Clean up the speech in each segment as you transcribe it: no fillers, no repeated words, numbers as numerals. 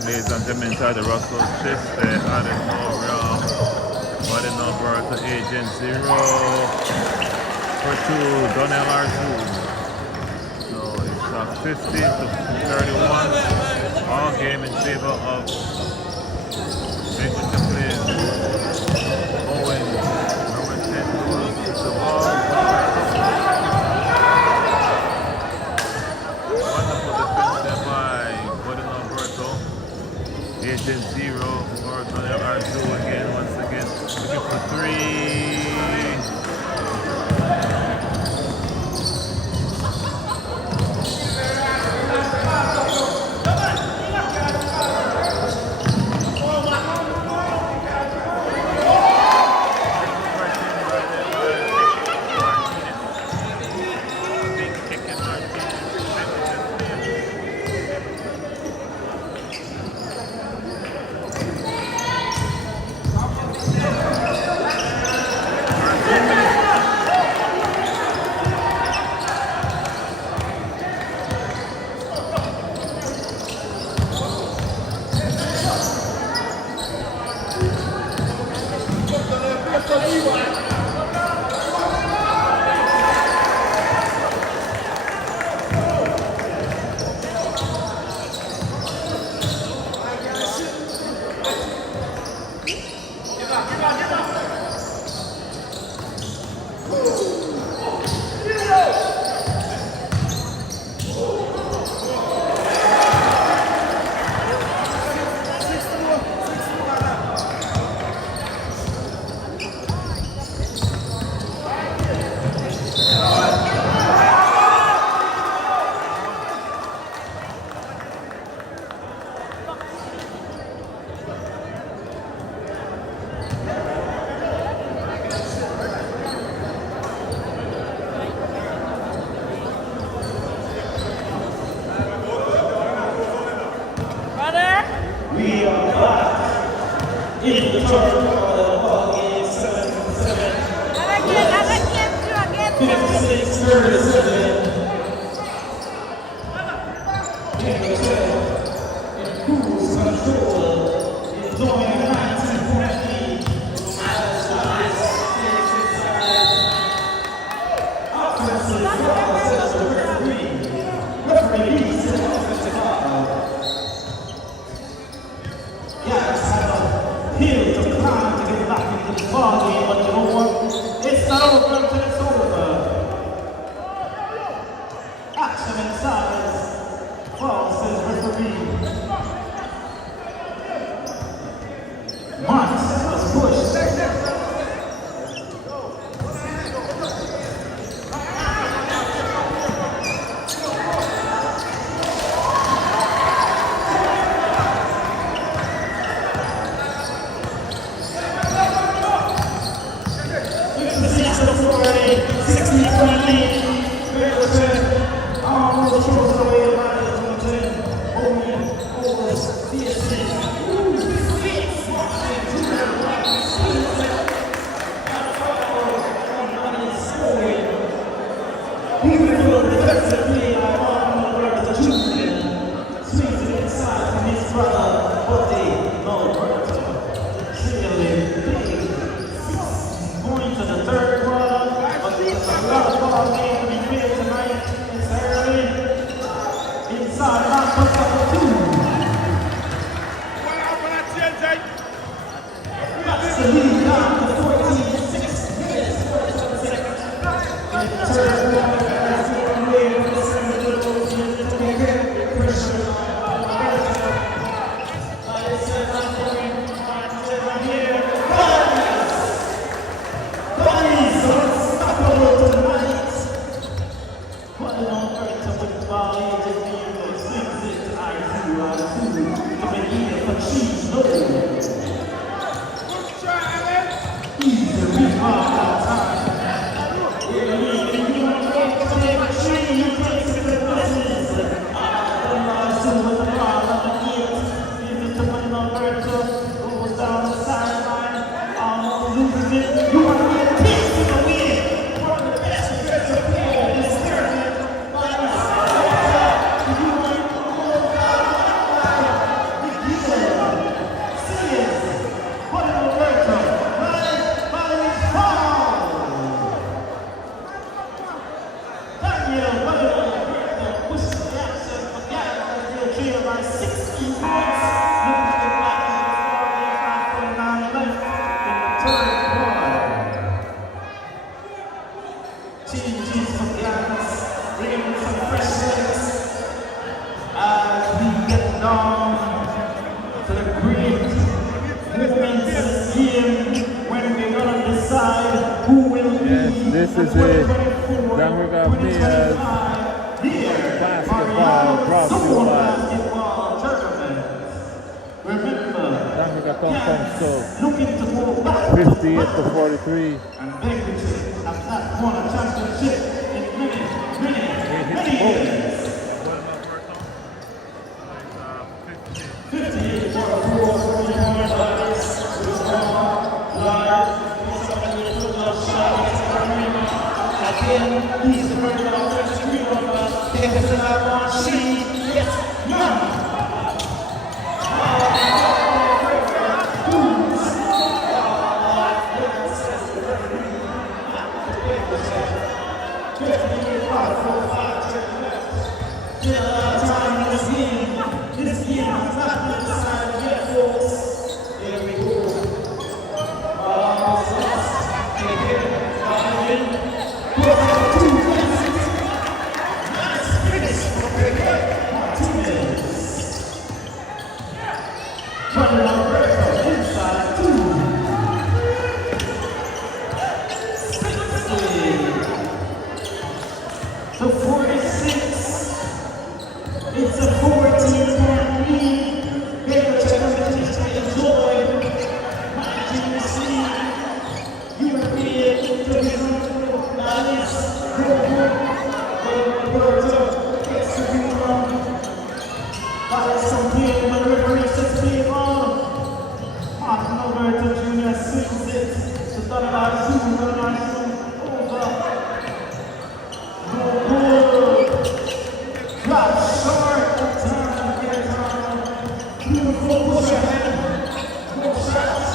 5, ladies and gentlemen, inside the Russell shift. Added no wrong. Body number to agent 0 for 2, Donnell R2. So it's 50 to 31. All game in favor of Agent Plays. Owen, number 10, goes the ball. Wonderful defense there by Body number 2. Agent 0 for Donnell R2 again, once again, looking for 3. this is the Damriga Players basketball brought to you by Damriga Tom Stove 58-43. And vanquishes a flat corner championship in many years. 58 he's the first one to scream on us. If it's a one, she gets none. This game has not been decided yet, folks. Here we go. Nice finish from Cricket. 2 minutes. Turning on Bertha inside 2. 60 to 46. It's a 14-point lead. Better to enjoy. My team see European division. That is good. Roberto gets to be on. That is some game when the referee says game on. Martin Roberto Jr. swings it to Donovan Zoom. Donovan Zoom over. No good. Drop short. Time to get on. Beautiful push ahead. No shots.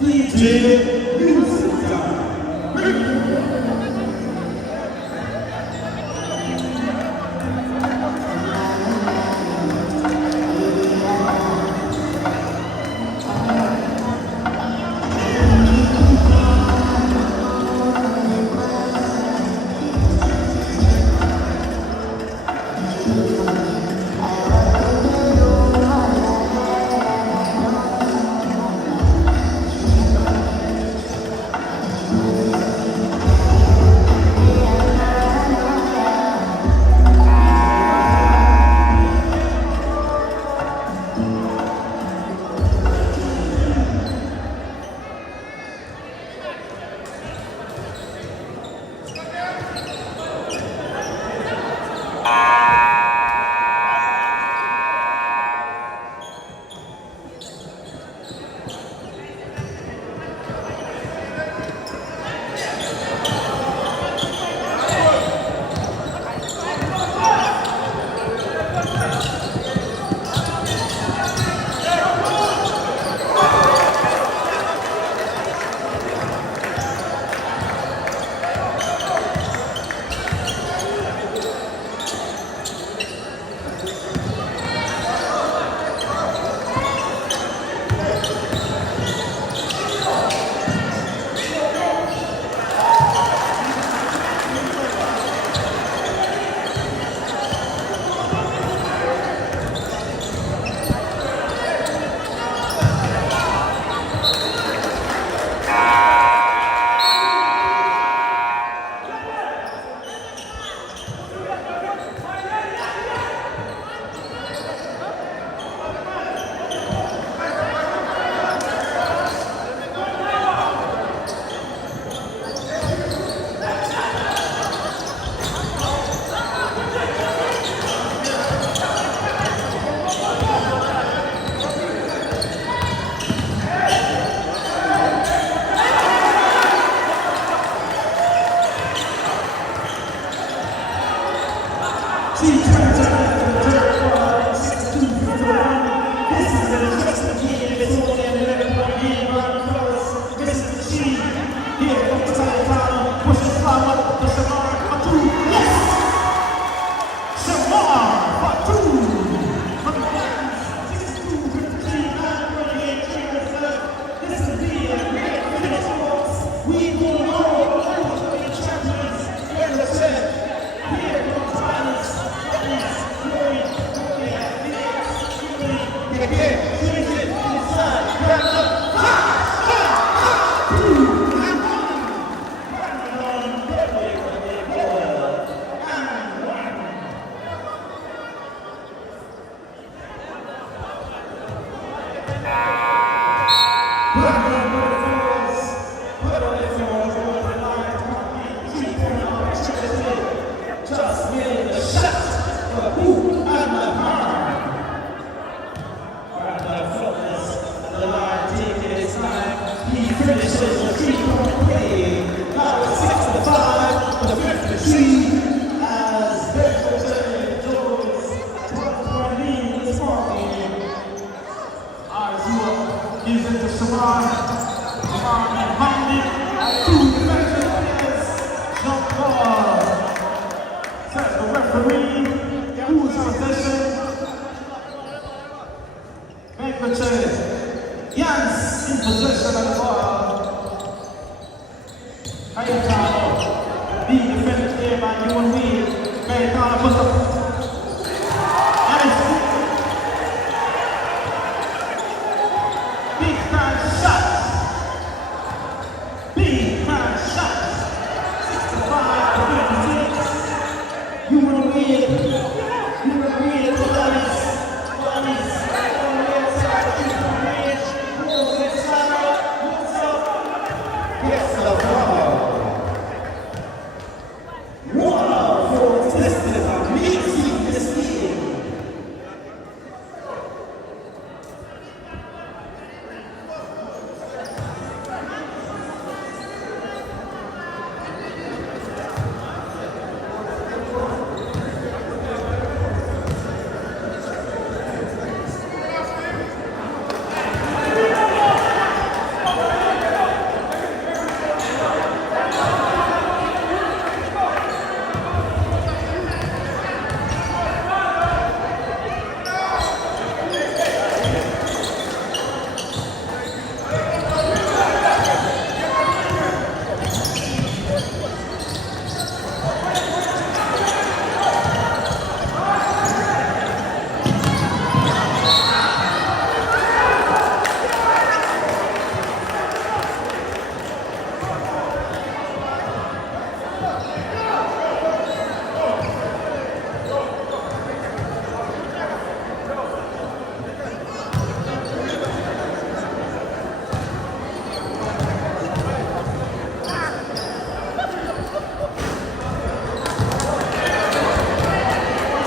DJ Music Time. We will know who the champions in the set. Here comes Alice.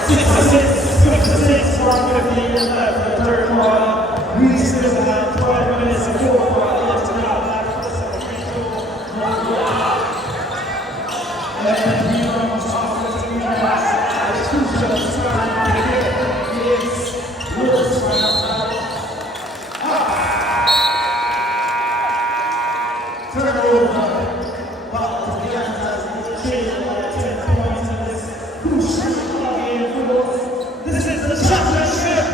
6-6, 1:15 left in the third quarter. We still have 12 minutes and 4 quarters to go. And he runs off the 3 pass. It's 2 shots starting to get his Lewis round. Turnover. Ball to the outside. Chase by 10 points in this crucial game for us. This is the championship.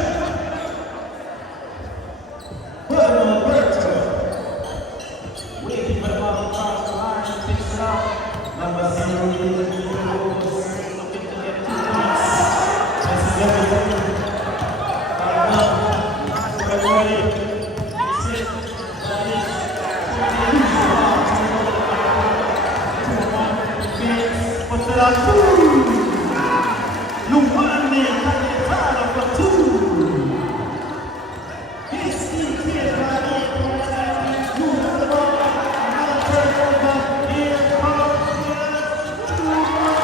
Waiting for the ball to cross the line and takes it out. Number 0 looking to get 2 points. This is everything. Ready. Sit. That is. What's it up? You want me to get tired of the 2. He's still here right here. You have the ball. Another turnover. Here comes the 2 more.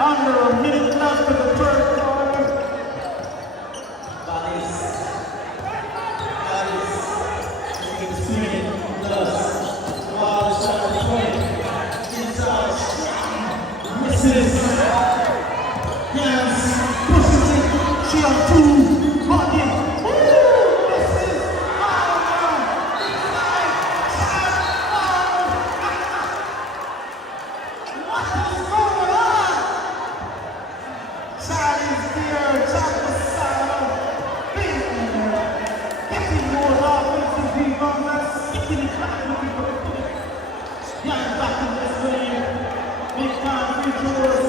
Under a minute left in the third quarter. That is plus while the shot is playing. Inside, misses. Yes, pushes it. She on 2, running. Misses. What is going on? Charlie's there, Charlie's side. Getting more offensive rebound, that's sticking it back to people. Yeah, back in this game. Big time free throws.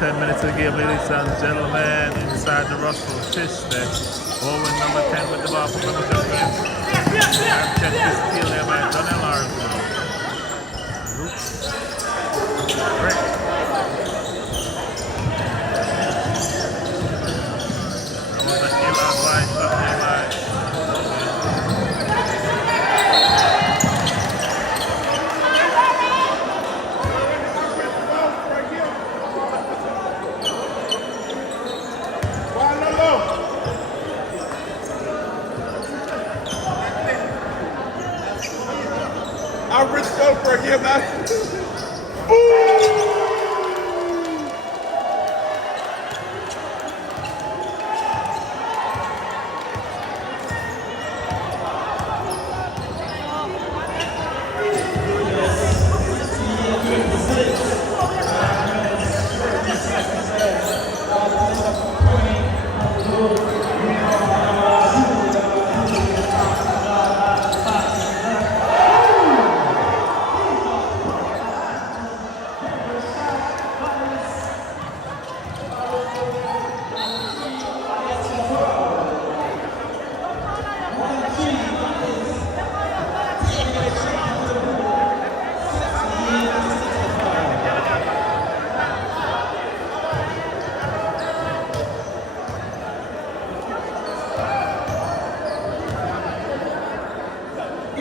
10 minutes of the game, ladies and gentlemen, inside the Russell system. Owen number 10 with the ball for number 7. And check this steal there by Donnell Arthur. Great. That was a killer by Donnell Arthur. I reached out for him.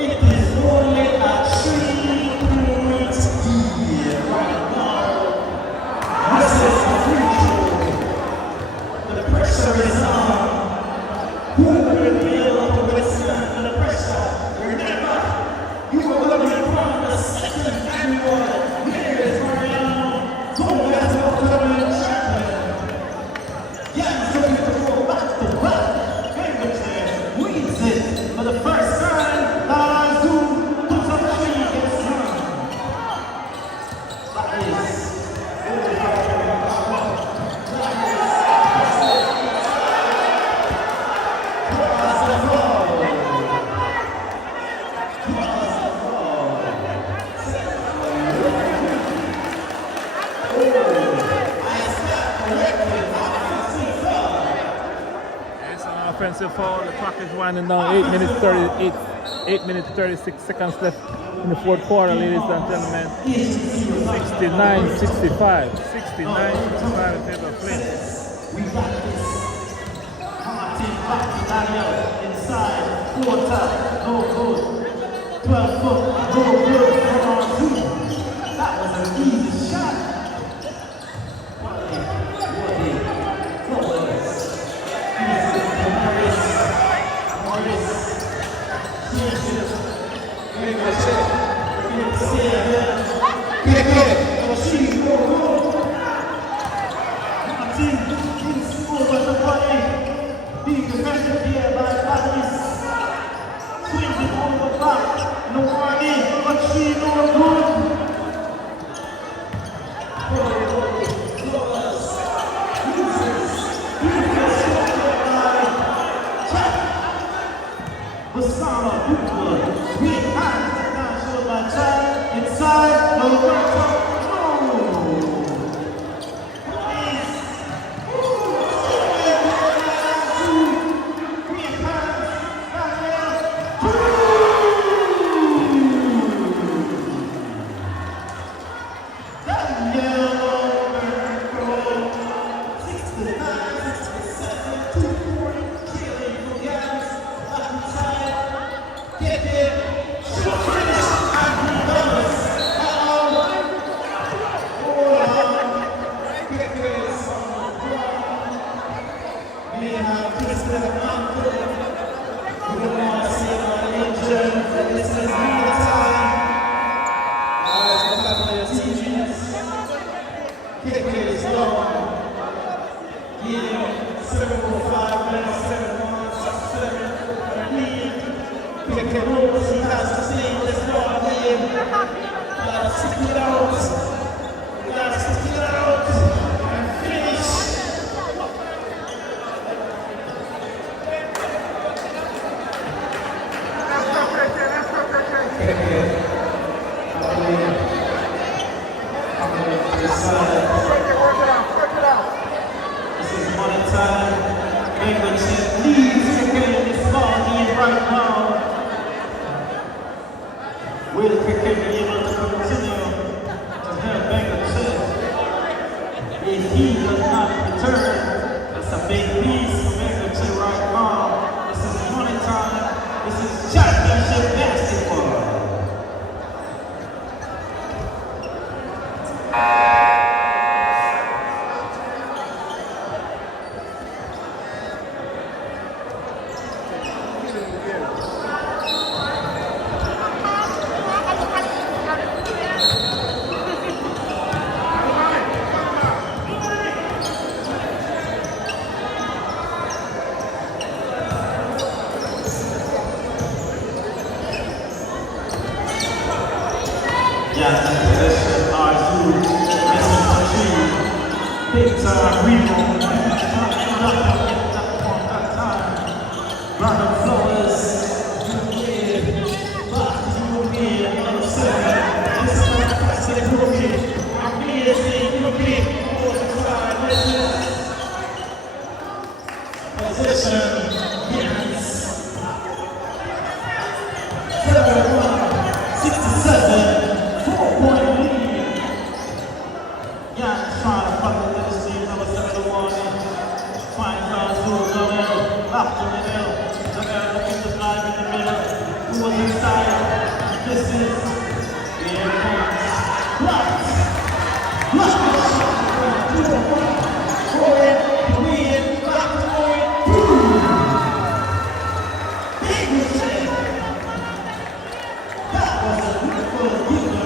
It is only a 3-point deal right now. This is the free throw. The pressure is on. Who will be able to withstand the pressure? Remember, you are going to be part of the second annual Year's Mariano Tournament Champion. Yes, going to go back to back. Hamilton wins it for the first time. Offensive foul, the clock is winding down. 8 minutes 36 seconds left in the fourth quarter, ladies and gentlemen. 69-65. 69-65 in favor of Flint. We got this. Martin back to Daniel inside. Quarter, no good. 12 foot, no good from our two. That was an easy shot. No warning, but she no good. Basama, good. With hands, down shoulder by child, inside, no work. he does not return. That's a big piece for America to right now. This is money time. This is championship basketball. Possession, R2, Mr. Big time rebound. That time. Brandon Flores, European, another seven. This is not classic European. Amazing European. Possession, yes. 67. 4-point lead. Yanni's trying to fuck into this team. Number 71. Finds out to Donnell. After Donnell. Donnell looking to drive in the middle. Who was inside? This is the airport. Blocked. Blocked the shot. 2-1. Going, win, blocked, going, boom. Big mistake. That was a beautiful game.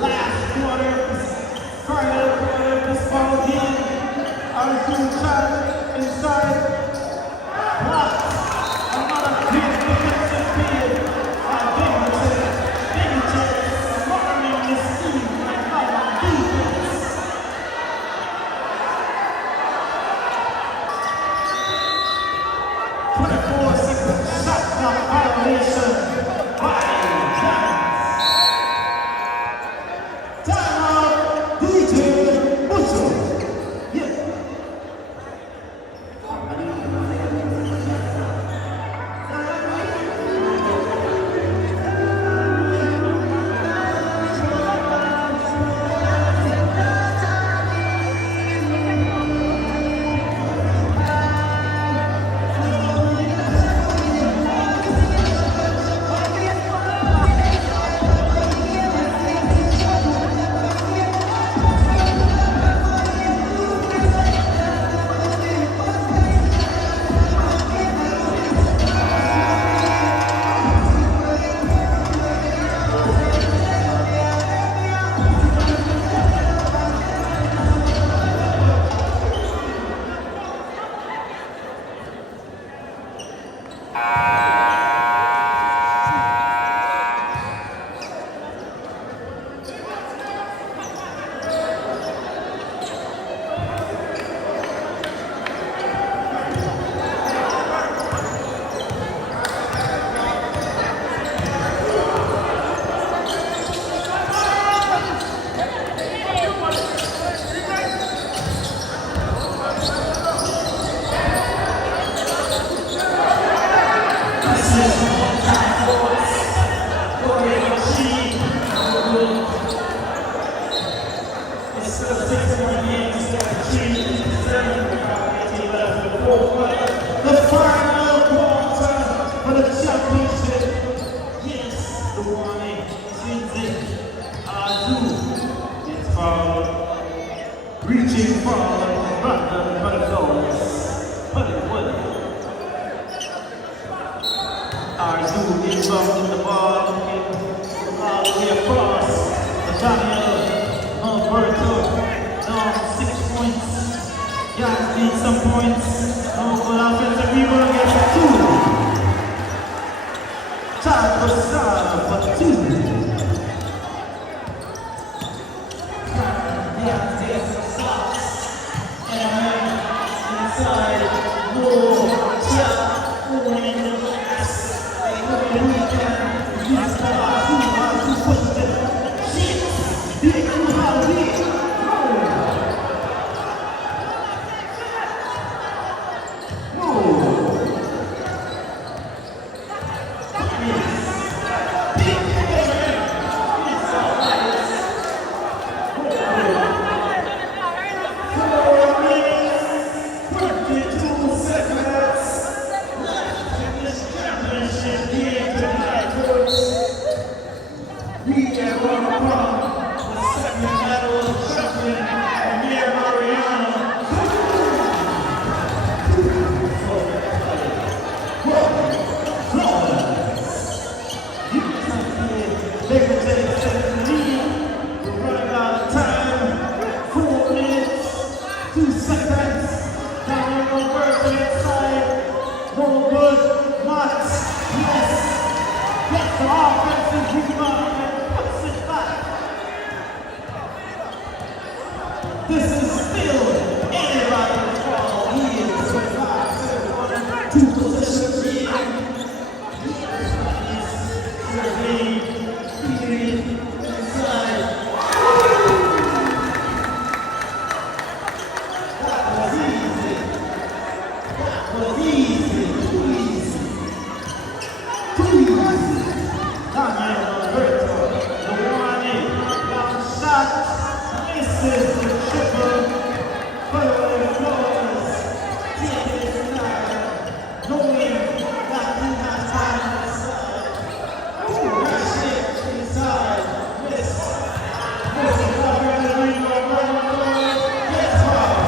Last quarter, final quarter, this ball game. R2 shot inside. Blocked. Another big defensive field. Binghamton running this team like defense. 24-6 shot clock violation by Giants. Timeout, DJ Butcher. Yeah. The final quarter for the championship. Yes, the warning seems it. R2 is fouled. Reaching forward, Brandon, but it goes. But it wouldn't. R2 is up in the ball, looking all the way across. Daniel Alberto, down 6 points. Guys need some points. No good offensive rebound gets 2. Todd Basada for 2. Yeah, there's some slots. And inside, more shot, going in the glass. They go in the weekend. Use the R2 pushes it. Shit! Big how big. This is still anybody's ball. He is 25, 2 positions in. Inside. That was easy. That was easy. Too easy. Too easy. Daniel Alberto. The warning. Long shot. Misses the triple. Following floors. Taking his time. Knowing that he has time inside. Rush it inside. Miss. Misses over the ring of floors. Gets hard.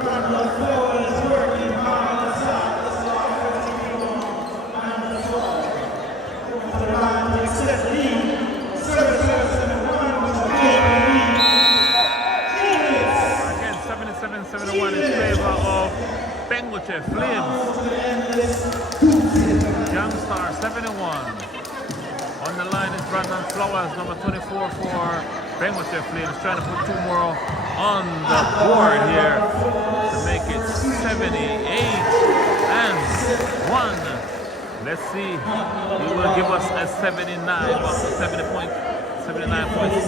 Randall Flores working hard on the side. This is offensive rebound. And the floor. Over the line to accept lead. Services and one to gain the lead. Yes. Again, 77-71 in favor of Bengoche Flames. Youngstar 71. On the line is Brandon Flowers, number 24 for Bengoche Flames, trying to put 2 more on the board here to make it 78-1. Let's see. He will give us a 79, up to 79 points.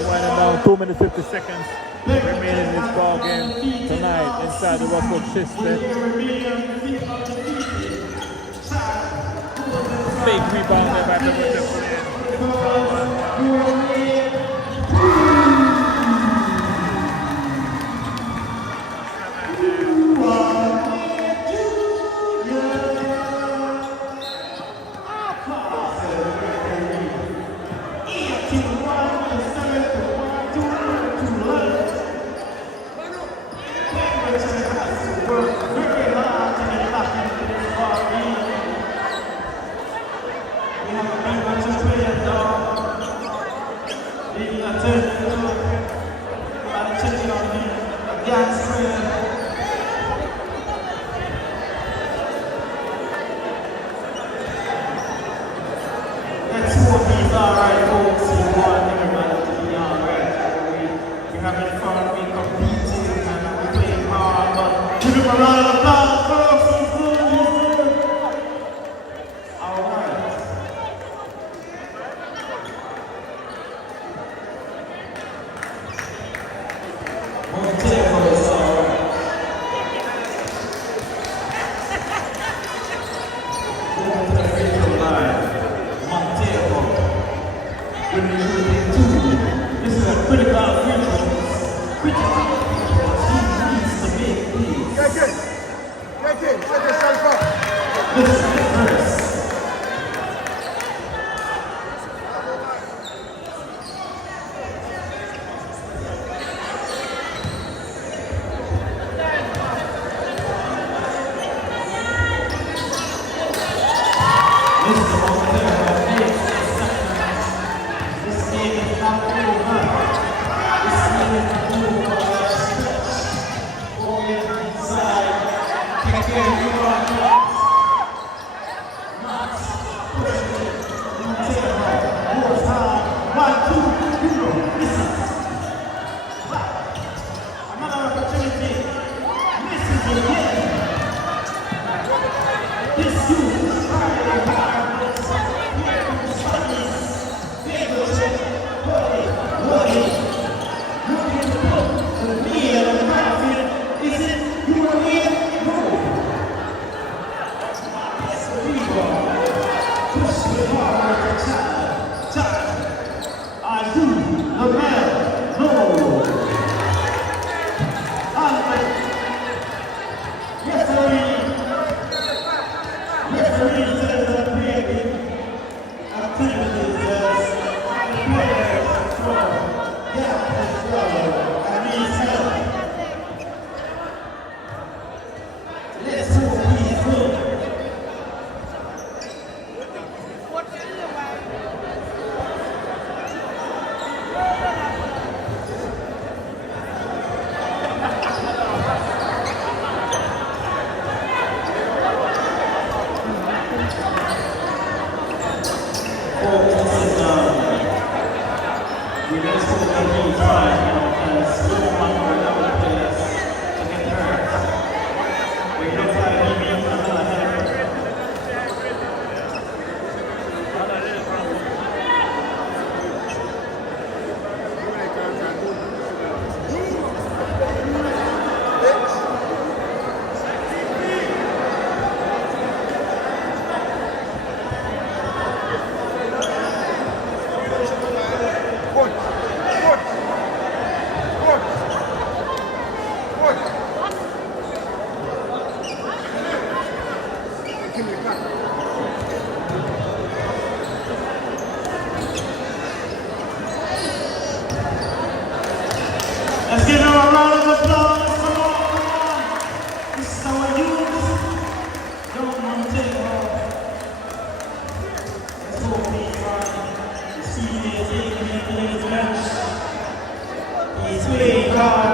Winding down 2 minutes 50 seconds remaining in this ball game tonight inside the Russell Chiste. Big rebound there by Bengoche Flames. With Let's give them a round of applause. Come on, come on. This is our youth. Don't want to take off. Let's hope he's fine. The season is taking his match. He's playing hard.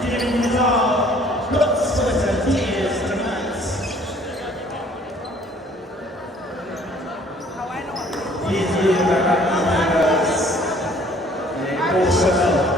He's giving his all. Blood, sweat, and tears tonight. He's here by our leaders. And emotional.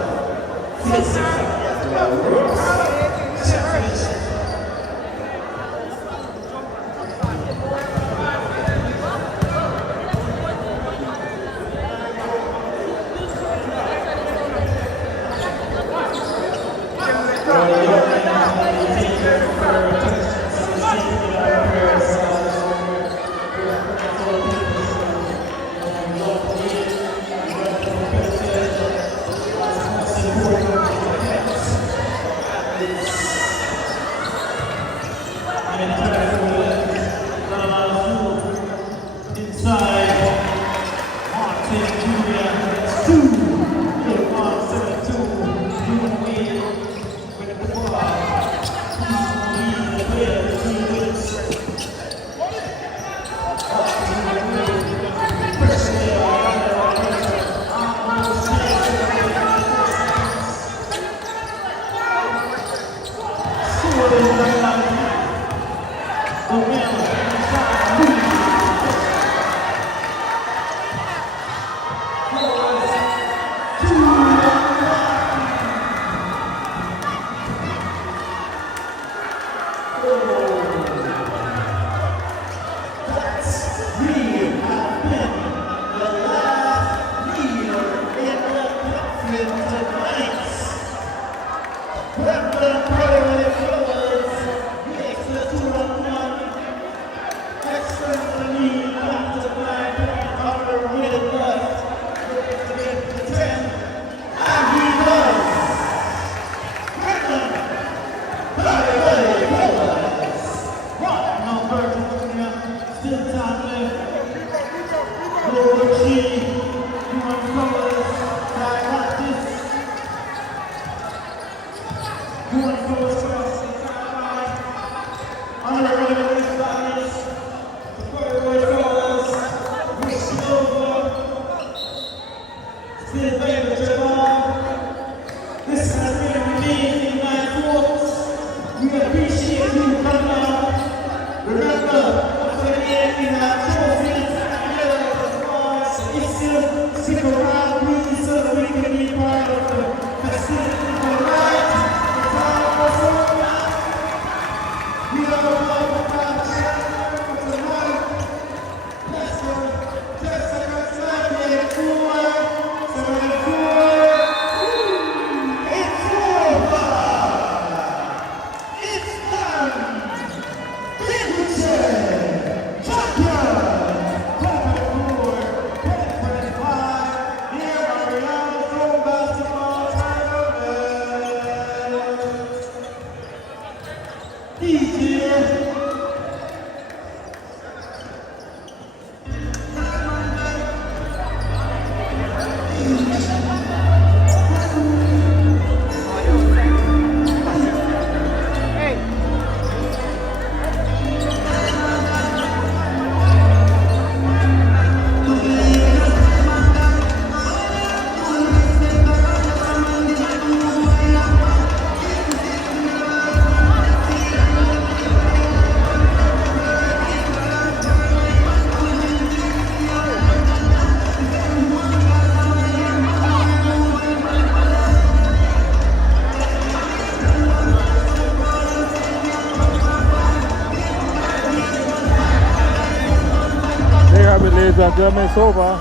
Germany is over.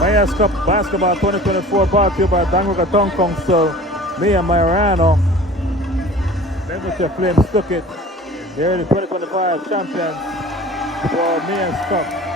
Myers Cup Basketball 2024 brought to you by Dangoga Town Council. Me and Mariano. Lincolnshire Flames took it. They're the 2025 champions for Myers Cup.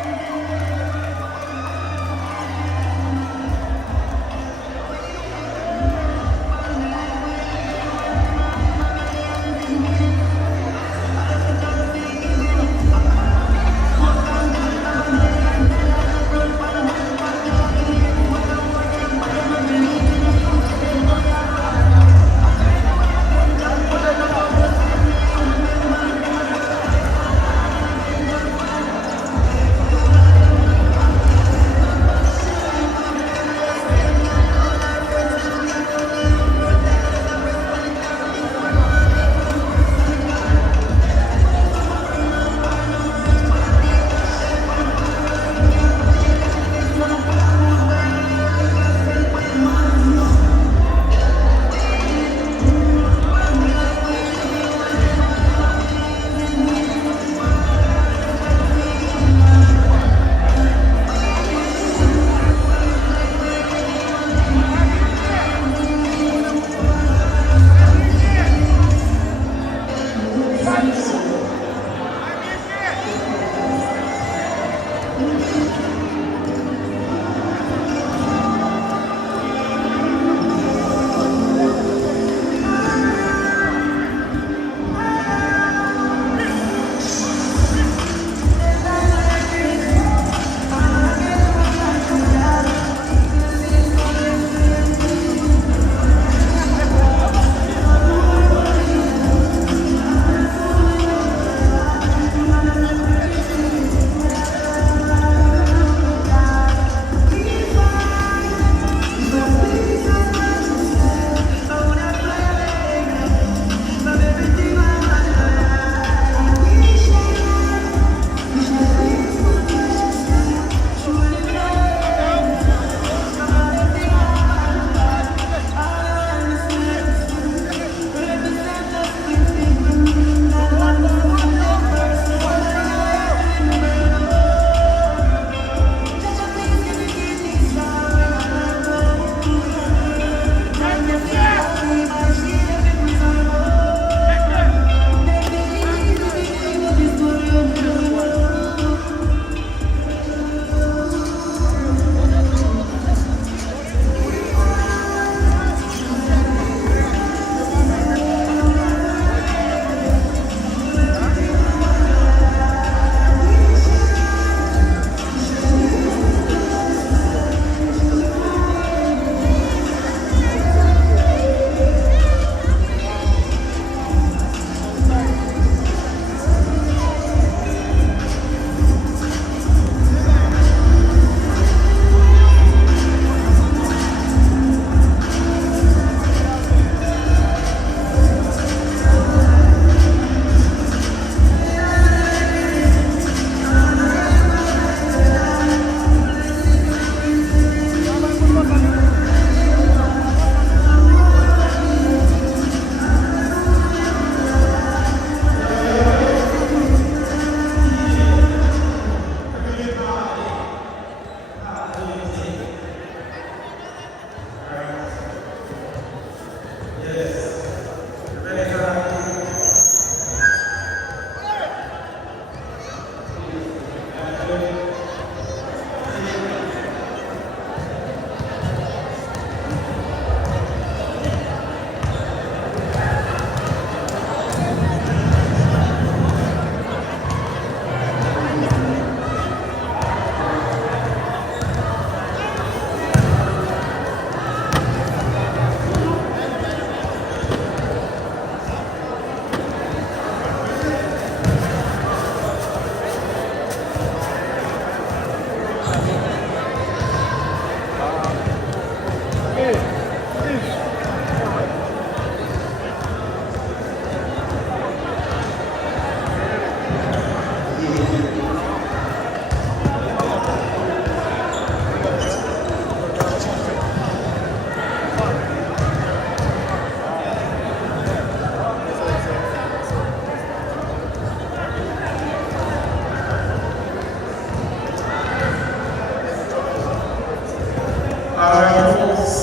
Alright, folks.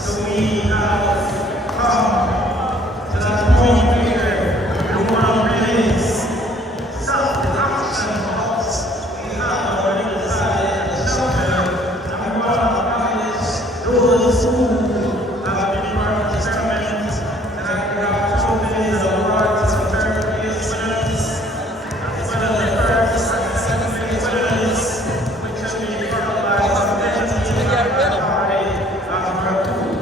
So we have come to that point where the world is self-production house. We have already decided to shelter, and we want to acknowledge those who have been part of the experiment, and we have trophies, awards, and third place winners, as well as the first and second place winners, which will be followed by some entities and by our crew.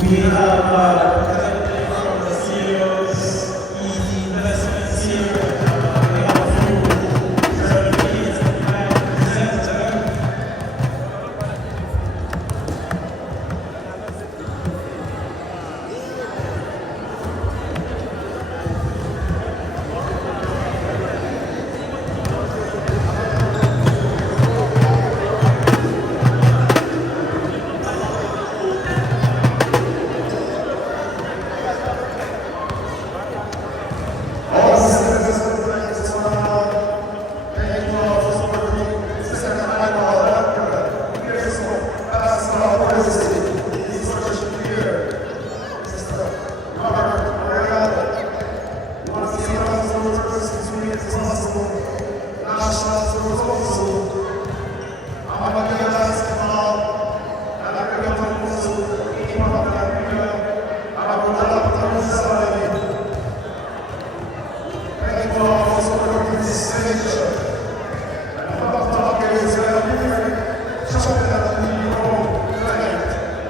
We have representative from the CEOs, Easy Investments here. We have a few certificates that we like to present to them. All citizens of the United States of America, thank you all for supporting the second annual Africa Pearson Basketball Presidency in this first year. Mr. Robert Ariada, we want to see how those persons as many as possible. National Sports Council, Amateur Basketball, and African Council, Team of Africa, African Society. Thank you all for supporting this venture. And I'm about to talk here is something that we know tonight.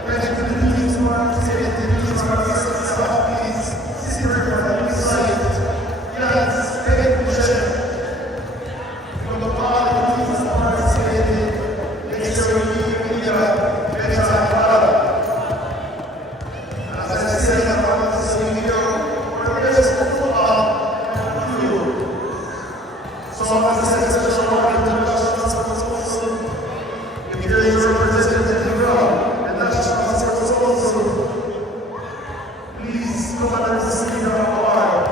Thank you to the teams who participated, the teams who participated, staff, please, see river, please site. Yes, thank you, Chef. From the bottom of the teams who participated, make sure you keep media better and better. As I said, I want to see you where there is football. So I'm going to say special award to the National Sports Council. If there is a representative from the National Sports Council, please come and receive your award.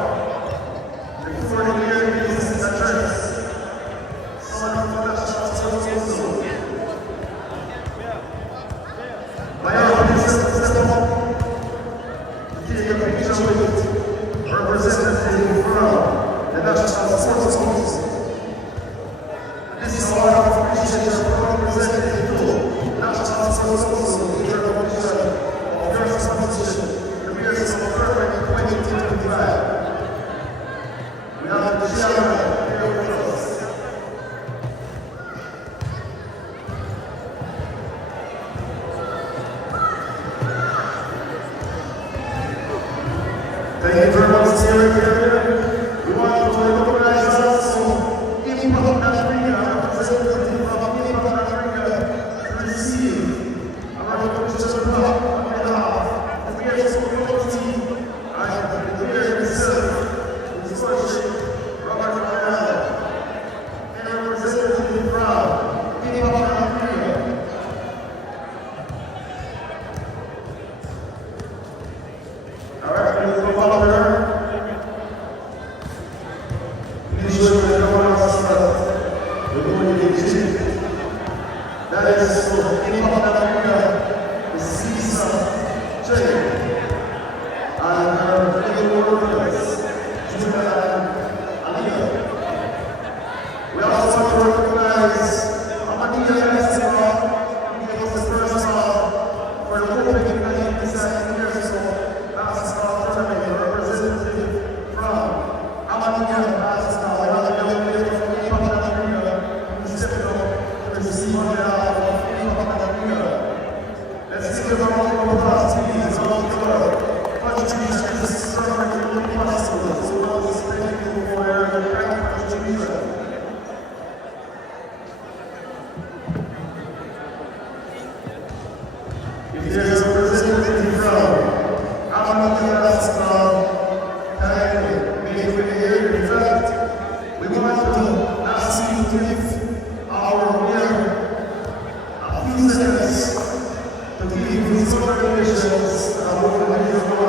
Before the year begins the address, someone from the National Sports Council. My honor is to step up to take a picture with representative from the National Sports Council. This is all our appreciation for representative to National Sports Council in the recognition of your responsibility, the years of February 2025. We have the chairman here with us. Thank you very much, Sierra. We want to recognize also Team of Africa, representative from Team of Africa, to receive our recognition on behalf of the Pearson community and the mayor himself, his lordship, Robert Ariada, and a representative from Team of Africa. All right, we will follow her. Please show that no one else that we're going to exhibit. That is for any of Africa, the Caesar J. And her fellow workers, Judah and Aliyah. We also want to recognize Amadia Basketball, who gave us the first for the opening night this year. Basketball tournament representative from Amadia Basketball, another young lady from Africa, who stepped up to receive on behalf of Africa. Let's give them a round of applause, please, all together. Contribution to the strong community possible. So now we thank you for your kind contribution. If there is a representative from Amadia Basketball, kindly make it here. In fact, we want to ask you to give our mayor a few seconds to give his recommendations about the for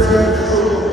Thank you.